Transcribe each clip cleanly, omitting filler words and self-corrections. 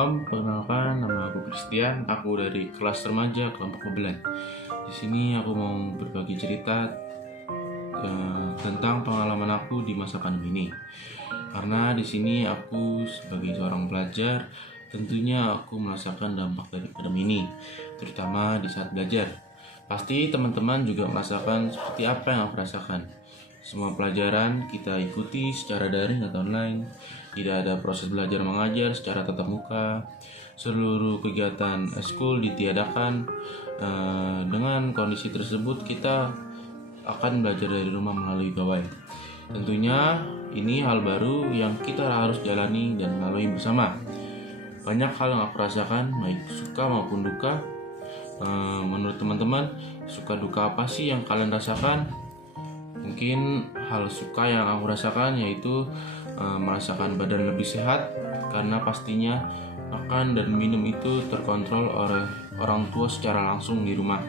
Shalom, perkenalkan nama aku Christian, aku dari kelas remaja kelompok 9. Di sini aku mau berbagi cerita tentang pengalaman aku di masa pandemi ini. Karena di sini aku sebagai seorang pelajar, tentunya aku merasakan dampak dari pandemi ini, terutama di saat belajar. Pasti teman-teman juga merasakan seperti apa yang aku rasakan. Semua pelajaran kita ikuti secara daring atau online. Tidak ada proses belajar mengajar secara tatap muka. Seluruh kegiatan eskul ditiadakan. Dengan kondisi tersebut kita akan belajar dari rumah melalui gawai. Tentunya ini hal baru yang kita harus jalani dan lalui bersama. Banyak hal yang aku rasakan, baik suka maupun duka. Menurut teman-teman, suka duka apa sih yang kalian rasakan? Mungkin hal suka yang aku rasakan yaitu merasakan badan lebih sehat, karena pastinya makan dan minum itu terkontrol oleh orang tua secara langsung di rumah.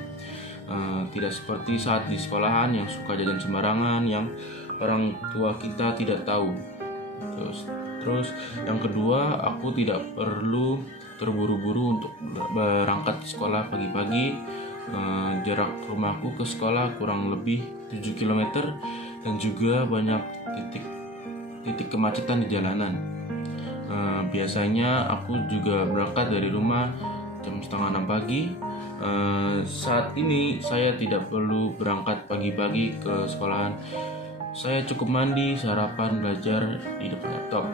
Tidak seperti saat di sekolahan yang suka jajan sembarangan yang orang tua kita tidak tahu. Terus yang kedua, aku tidak perlu terburu-buru untuk berangkat sekolah pagi-pagi. Jarak rumahku ke sekolah kurang lebih 7 km dan juga banyak titik kemacetan di jalanan. Biasanya aku juga berangkat dari rumah jam setengah 6 pagi. Saat ini saya tidak perlu berangkat pagi-pagi ke sekolahan. Saya cukup mandi, sarapan, belajar di depan laptop.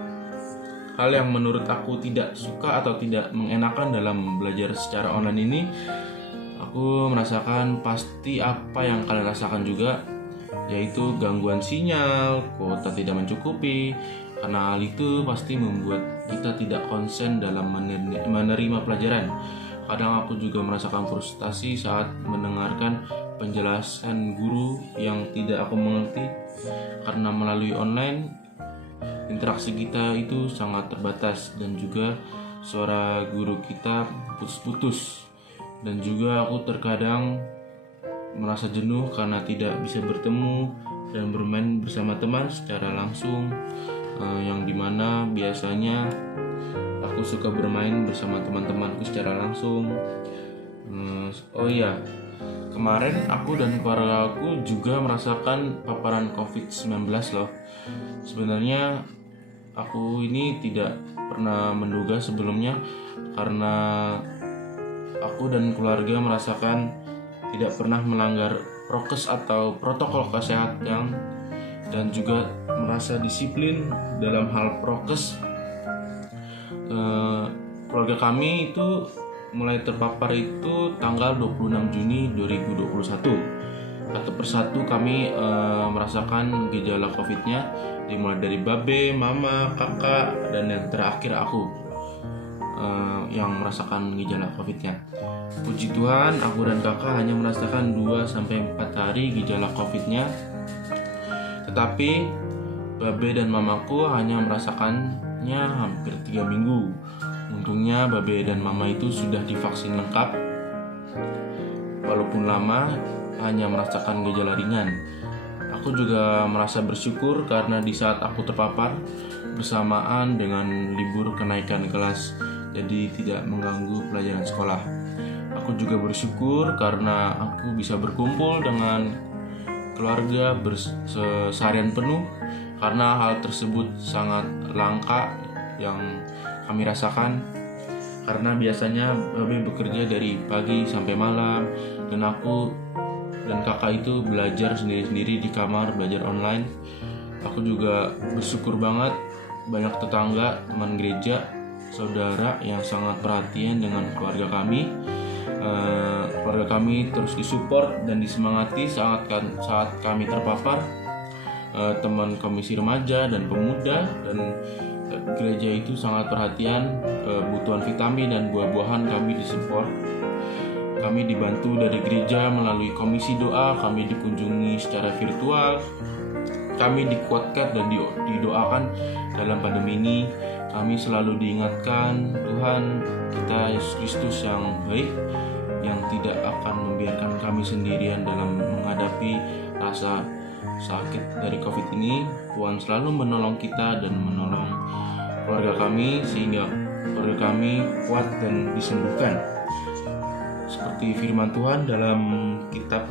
Hal yang menurut aku tidak suka atau tidak mengenakan dalam belajar secara online ini, aku merasakan pasti apa yang kalian rasakan juga, yaitu gangguan sinyal, kuota tidak mencukupi. Karena hal itu pasti membuat kita tidak konsen dalam menerima pelajaran. Kadang aku juga merasakan frustasi saat mendengarkan penjelasan guru yang tidak aku mengerti. Karena melalui online, interaksi kita itu sangat terbatas dan juga suara guru kita putus-putus. Dan juga aku terkadang merasa jenuh karena tidak bisa bertemu dan bermain bersama teman secara langsung, yang dimana biasanya aku suka bermain bersama teman-temanku secara langsung. Oh iya, kemarin aku dan keluarga aku juga merasakan paparan COVID-19 loh. Sebenarnya aku ini tidak pernah menduga sebelumnya, karena aku dan keluarga merasakan tidak pernah melanggar prokes atau protokol kesehatan dan juga merasa disiplin dalam hal prokes. Keluarga kami itu mulai terpapar itu tanggal 26 Juni 2021. Satu persatu kami merasakan gejala COVID-nya, dimulai dari babe, mama, kakak, dan yang terakhir aku yang merasakan gejala COVID-nya. Puji Tuhan, aku dan kakak hanya merasakan 2-4 hari gejala COVID-nya. Tetapi babe dan mamaku hanya merasakannya hampir 3 minggu. Untungnya babe dan mama itu sudah divaksin lengkap. Walaupun lama, hanya merasakan gejala ringan. Aku juga merasa bersyukur karena di saat aku terpapar bersamaan dengan libur kenaikan kelas, jadi tidak mengganggu pelajaran sekolah. Aku juga bersyukur karena aku bisa berkumpul dengan keluarga seharian penuh, karena hal tersebut sangat langka yang kami rasakan. Karena biasanya kami bekerja dari pagi sampai malam, dan aku dan kakak itu belajar sendiri-sendiri di kamar, belajar online. Aku juga bersyukur banget banyak tetangga, teman gereja, saudara yang sangat perhatian dengan keluarga kami. Keluarga kami terus disupport dan disemangati saat kami terpapar. Teman komisi remaja dan pemuda dan gereja itu sangat perhatian kebutuhan vitamin dan buah-buahan kami disupport. Kami dibantu dari gereja melalui komisi doa, kami dikunjungi secara virtual, kami dikuatkan dan didoakan dalam pandemi ini. Kami selalu diingatkan Tuhan kita Yesus Kristus yang baik, yang tidak akan membiarkan kami sendirian dalam menghadapi rasa sakit dari COVID ini. Tuhan selalu menolong kita dan menolong keluarga kami, sehingga keluarga kami kuat dan disembuhkan. Seperti firman Tuhan dalam kitab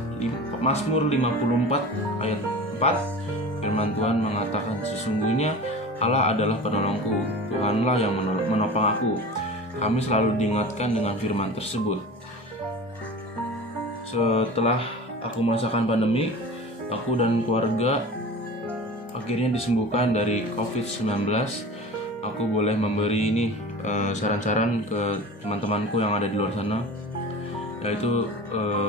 Mazmur 54 ayat 4, firman Tuhan mengatakan, "Sesungguhnya Allah adalah penolongku, Tuhanlah yang menopang aku." Kami selalu diingatkan dengan firman tersebut. Setelah aku merasakan pandemi, aku dan keluarga akhirnya disembuhkan dari COVID-19. Aku boleh memberi saran-saran ke teman-temanku yang ada di luar sana, yaitu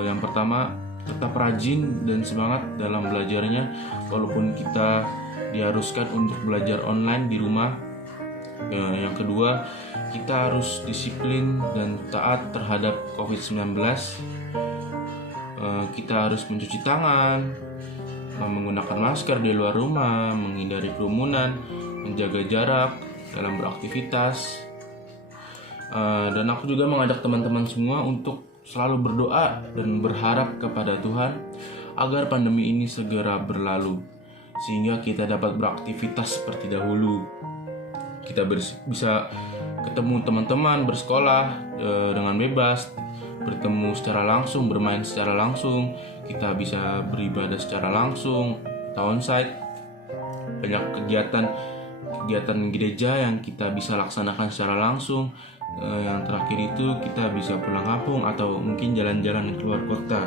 yang pertama, tetap rajin dan semangat dalam belajarnya walaupun kita diharuskan untuk belajar online di rumah. Yang kedua, kita harus disiplin dan taat terhadap COVID-19. Kita harus mencuci tangan, menggunakan masker di luar rumah, menghindari kerumunan, menjaga jarak dalam beraktivitas. Dan aku juga mengajak teman-teman semua untuk selalu berdoa dan berharap kepada Tuhan agar pandemi ini segera berlalu, sehingga kita dapat beraktivitas seperti dahulu. Kita bisa ketemu teman-teman, bersekolah dengan bebas, bertemu secara langsung, bermain secara langsung, kita bisa beribadah secara langsung, onsite. Banyak kegiatan gereja yang kita bisa laksanakan secara langsung. Yang terakhir itu kita bisa pulang kampung atau mungkin jalan-jalan keluar kota.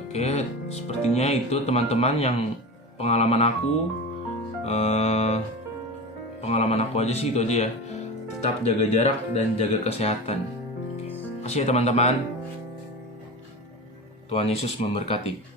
Oke, sepertinya itu teman-teman yang pengalaman aku aja sih, itu aja ya. Tetap jaga jarak dan jaga kesehatan. Terima kasih ya teman-teman. Tuhan Yesus memberkati.